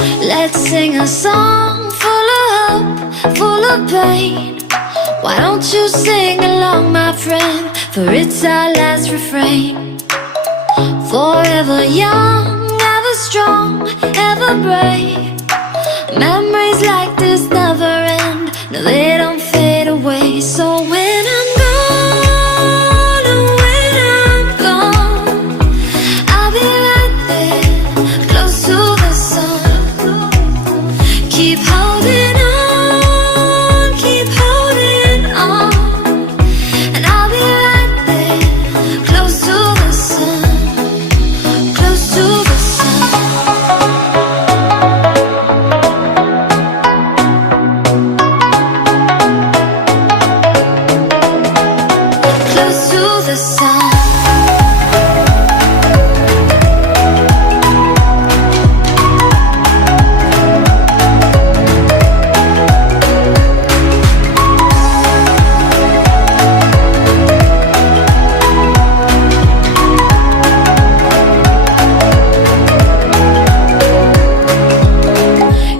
Let's sing a song full of hope, full of pain. Why don't you sing along, my friend? For it's our last refrain. Forever young, ever strong, ever brave. Memories like this never end. No, they don't fade away. So when I'm gone, oh, when I'm gone, I'll be right there, close to the sun. Keep holding on, keep holding on, and I'll be right there, close to the sun, close to the sun. Close to the sun.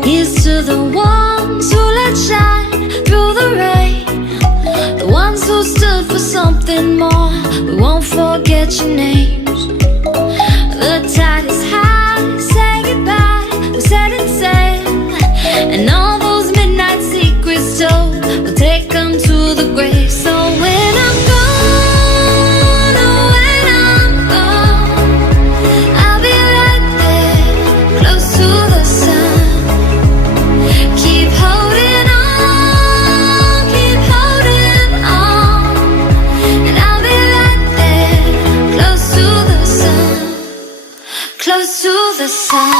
Here's to the ones who let shine through the rain, the ones who stood for something more. We won't forget your names. The tide is high, say goodbye, we're setting sail, and all those midnight secrets told, we'll take them to the grave. So when I'm gone, oh, when I'm gone, I'll be right there, close to the sun. Keep holding on, keep holding on, and I'll be right there, close to the sun, close to the sun.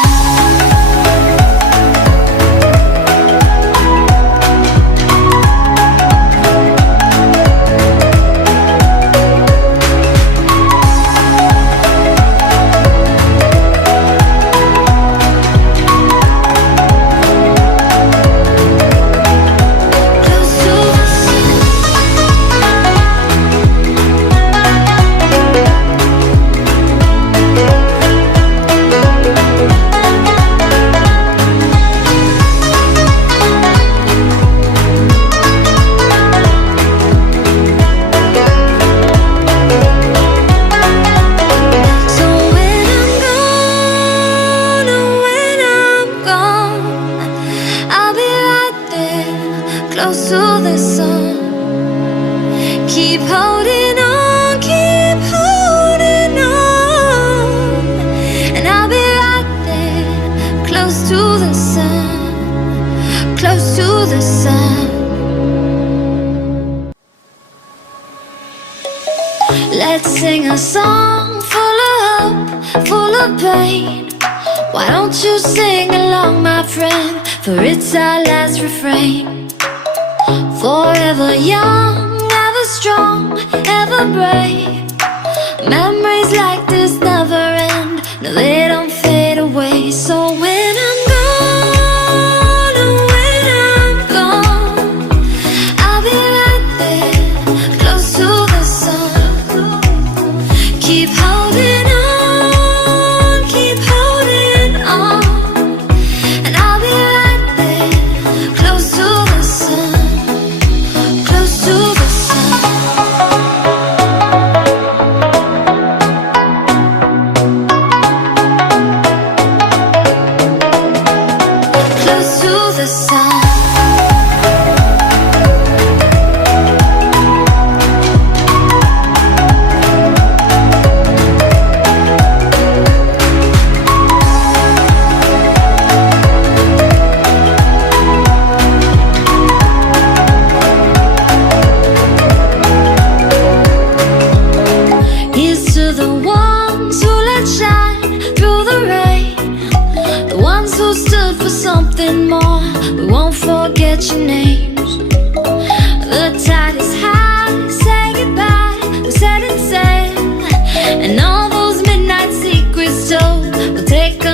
Close to the sun. Keep holding on, keep holding on, and I'll be right there, close to the sun, close to the sun. Let's sing a song full of hope, full of pain. Why don't you sing along, my friend? For it's our last refrain. Forever young, ever strong, ever brave. Memories like this never end. No, they don't fade away. So when I'm gone, oh, when I'm gone, I'll be right there, close to the sun. Keep holding on, keep holding on, and I'll be right there, close to the sun. Close to the sun. Close to the sun. Here's to the ones who let shine through the rain, the ones who stood for something more. We won't forget your names. The tide is high, say goodbye, we're setting sail, and all those midnight secrets told, we'll take